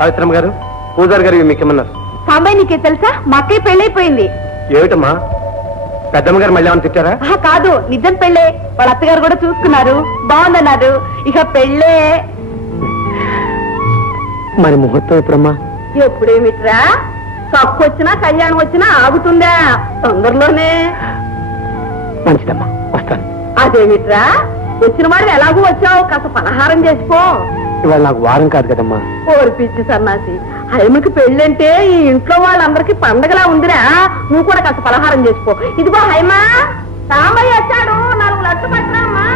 సావిత్రమ్మ గారు, పూజారి గారు మీకేమన్నారు? సాంబాయి నీకే తెలుసా, మా అక్కయ్య పెళ్ళైపోయింది. ఏమిటమ్మా, పెద్దమ్మ గారు మళ్ళీ ఏమని తిట్టారా? కాదు, నిజం పెళ్ళే. వాళ్ళ అత్తగారు కూడా చూసుకున్నారు, బాగుందన్నారు. ఇక పెళ్ళే. మరి ముహూర్తం ఎప్పుడమ్మా? ఎప్పుడేమిట్రా, కప్పు వచ్చినా కళ్యాణం వచ్చినా ఆగుతుందా? తొందరలోనే. మంచిదమ్మా, వస్తాను. అదేమిట్రా, వచ్చిన వాడు ఎలాగూ వచ్చావు, కాస్త పలహారం చేసిపో. ఇవాళ నాకు వారం కాదు కదమ్మా. ఓడిపిచ్చి సన్నాసి, హైమకి పెళ్ళంటే ఈ ఇంట్లో వాళ్ళందరికీ పండగలా ఉందిరా. నువ్వు కూడా కాస్త పలహారం చేసిపో. ఇదిగో హైమా, సాంబయ్య వచ్చాడు, 4 లడ్లు పట్టరామ్మా.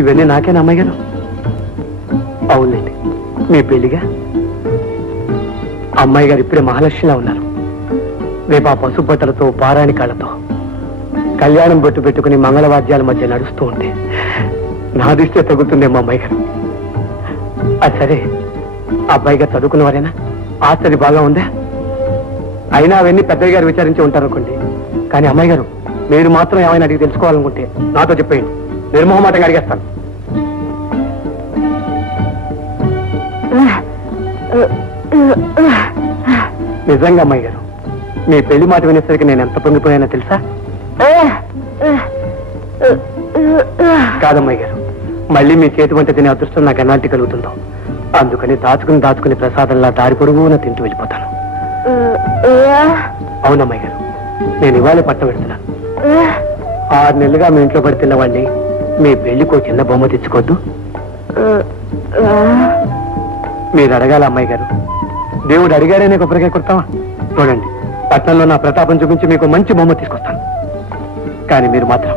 ఇవన్నీ నాకేనా అమ్మాయి గారు? అవునండి, మీ పెళ్లిగా. అమ్మాయి గారు ఇప్పుడే మహాలక్ష్మిలా ఉన్నారు. రేపు ఆ పసుపట్టలతో పారాణి కాళ్లతో కళ్యాణం బొట్టు పెట్టుకుని మంగళవాద్యాల మధ్య నడుస్తూ ఉంటే నా దృష్టి తగులుతుందేమో అమ్మాయి గారు. అది సరే, అబ్బాయి గారు చదువుకున్నవారేనా? ఆస్తి బాగా ఉందా? అయినా అవన్నీ పెద్దయ్య గారు విచారించి ఉంటారు అనుకోండి. కానీ అమ్మాయి గారు, మీరు మాత్రం ఏమైనా అడిగి తెలుసుకోవాలనుకుంటే నాతో చెప్పేయండి, నిర్మోహమాటంగా అడిగేస్తాను. నిజంగా అమ్మాయి గారు, మీ పెళ్లి మాట వినేసరికి నేను ఎంత పొంగిపోయానో తెలుసా? కాదమ్మాయి గారు, మళ్ళీ మీ చేతి వంట తినే అదృష్టం నాకు ఎలాంటి కలుగుతుందో, అందుకని దాచుకుని ప్రసాదంలా దారి పొడుగున తింటూ వెళ్ళిపోతాను. అవునమ్మాయి గారు, నేను ఇవాళ పట్టం పెడుతున్నాను. 6 నెలలుగా మీ ఇంట్లో పడి తిన్నవాడిని మీ పెళ్లికో చిన్న బొమ్మ తెచ్చుకోవద్దు. మీరు అడగాల అమ్మాయి గారు, దేవుడు అడిగాడనే కొబ్బరికాయ కొడతావా? చూడండి, పట్టణంలో నా ప్రతాపం చూపించి మీకు మంచి బొమ్మ తీసుకొస్తాను. కానీ మీరు మాత్రం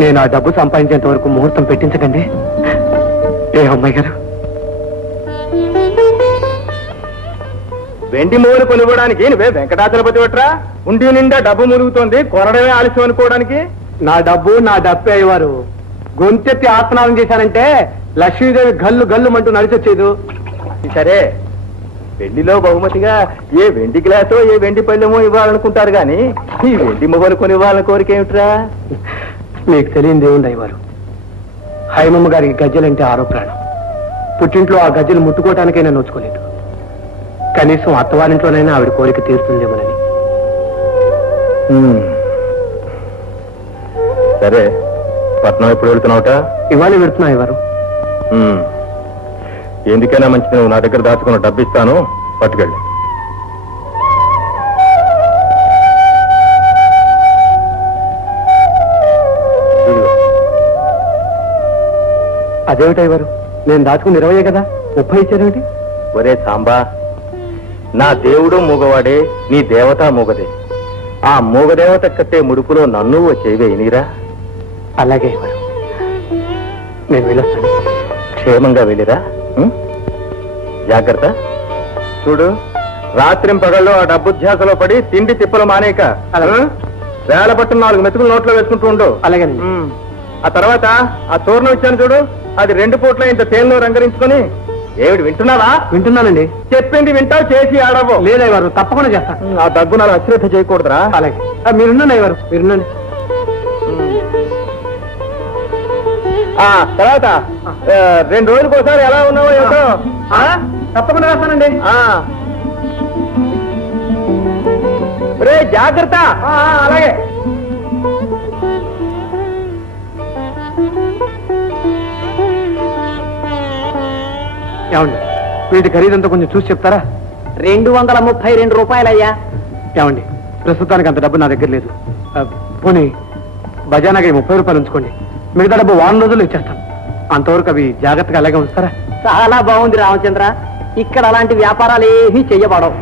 నేను ఆ డబ్బు సంపాదించేంత వరకు ముహూర్తం పెట్టించకండి. ఏ అమ్మాయి గారు? వెండి మూలు కొనుక్కోవడానికి నువ్వే వెంకటాచలపతి పట్రా? ఉండి నిండా డబ్బు మురుగుతోంది, కొనడమే ఆలస్యం అనుకోవడానికి. నా డబ్బు నా డబ్బే అయ్యేవారు. గొంతెత్తి ఆత్మనాదం చేశారంటే లక్ష్మీదేవి గల్లు గల్లు అంటూ నడిచొచ్చేదు. సరే, పెళ్లిలో బహుమతిగా ఏ వెండి గ్లాసో ఏ వెండి పళ్ళెమో ఇవ్వాలనుకుంటారు గాని ఈ వెండి మొగలు కొని ఇవ్వాలని కోరిక ఏమిట్రా? మీకు తెలియని దేవుంది అయ్యవారు. హైమమ్మ గారికి గజ్జలంటే ఆరో ప్రాణం. పుట్టింట్లో ఆ గజ్జలు ముట్టుకోవటానికైనా నోచుకోలేదు. కనీసం అత్తవారింట్లోనైనా ఆవిడ కోరిక తీరుతుందేమోనని. సరే, పట్నం ఎప్పుడు వెళ్తున్నావుట? ఇవాళ వెళ్తున్నా అయ్యవారు. ఎందుకైనా మంచిది, నువ్వు నా దగ్గర దాచుకున్న డబ్బు ఇస్తాను, పట్టుకెళ్ళి. అదేమిటయ్యవారు, నేను దాచుకుని 20 కదా, 30 ఇచ్చారేమిటి? ఒరే సాంబా, నా దేవుడు మూగవాడే, నీ దేవత మూగదే. ఆ మూగదేవత కట్టే ముడుపులో నన్ను చేయవేయనీరా? అలాగే అయ్యవారు, నేను వెళ్ళొస్తాను. క్షేమంగా వెళ్ళిరా. జాగ్రత్త. చూడు, రాత్రింపగల్లో ఆ డబ్బు ధ్యాసలో పడి తిండి తిప్పలు మానేక వేల పట్టున 4 మెతుకులు నోట్లో వేసుకుంటూ ఉండు. అలాగే. ఆ తర్వాత ఆ చూర్ణం ఇచ్చాను చూడు, అది 2 పూట్ల ఇంత తేనెలో రంగరించుకొని. ఏమిటి, వింటున్నావా? వింటున్నానండి. చెప్పింది వింటావు, చేసి ఆడవు. లేదయ్యవారు, తప్పకుండా చేస్తాను. ఆ దగ్గు నాకు అశ్రద్ధ చేయకూడదురా. అలాగే, మీరున్నాను అయ్యవారు, మీరున్నాను. తర్వాత 2 రోజులకు ఒకసారి ఎలా ఉన్నావో ఏమిటో. తప్పకుండా వేస్తానండి. రే జాగ్రత్త. అలాగే. ఏమండి, వీటి ఖరీదంతా కొంచెం చూసి చెప్తారా? 232 రూపాయలయ్యా. ఏమండి, ప్రస్తుతానికి అంత డబ్బు నా దగ్గర లేదు. పోనీ బజానాకి 30 రూపాయలు ఉంచుకోండి, మిగతా డబ్బు 1 రోజుల్లో ఇచ్చేస్తాను. అంతవరకు అవి జాగ్రత్తగా అలాగే ఉంచుతారా? చాలా బాగుంది రామచంద్ర, ఇక్కడ అలాంటి వ్యాపారాలు ఏమీ చెయ్యబడవు.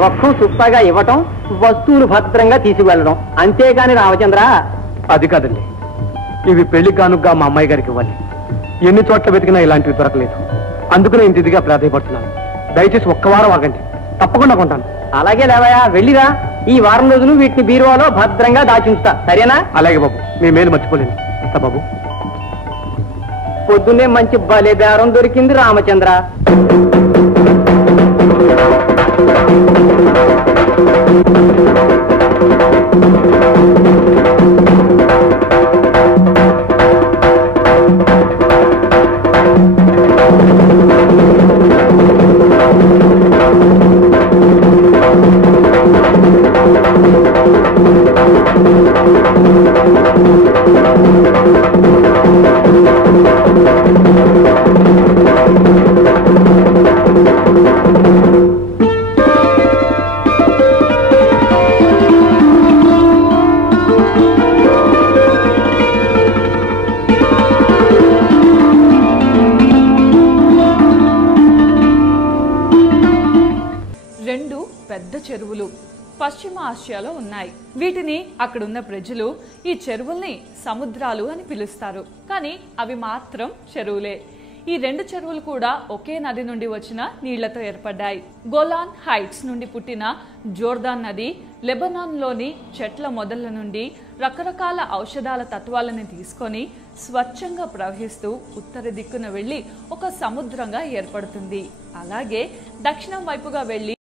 రొక్కం సుప్పగా ఇవ్వటం, వస్తువులు భద్రంగా తీసుకువెళ్ళడం, అంతేగాని రామచంద్ర. అది కాదండి, ఇవి పెళ్లి కానుగ్గా మా అమ్మాయి గారికి ఇవ్వాలి. ఎన్ని చోట్ల వెతికినా ఇలాంటివి దొరకలేదు. అందుకనే ఇంత ఇదిగా ప్రాధాయపడుతున్నాను. దయచేసి 1 వారం ఆగండి, తప్పకుండా కొంటాను. అలాగే లేవయా, వెళ్ళిరా. ఈ వారం రోజులు వీటిని బీరువాలో భద్రంగా దాచించుతా, సరేనా? అలాగే బాబు, మీ మేలు మర్చిపోలేను. వస్తా బాబు. పొద్దున్నే మంచి బలే బేరం దొరికింది రామచంద్ర. రెండు పెద్ద చెరువులు పశ్చిమ ఆసియాలో ఉన్నాయి. వీటిని అక్కడున్న ప్రజలు ఈ చెరువుల్ని సముద్రాలు అని పిలుస్తారు. కానీ అవి మాత్రం చెరువులే. ఈ రెండు చెరువులు కూడా ఒకే నది నుండి వచ్చిన నీళ్లతో ఏర్పడ్డాయి. గోలాన్ హైట్స్ నుండి పుట్టిన జోర్దాన్ నది లెబనాన్లోని చెట్ల మొదళ్ల నుండి రకరకాల ఔషధాల తత్వాలను తీసుకొని స్వచ్ఛంగా ప్రవహిస్తూ ఉత్తర దిక్కున వెళ్లి ఒక సముద్రంగా ఏర్పడుతుంది. అలాగే దక్షిణం వైపుగా వెళ్లి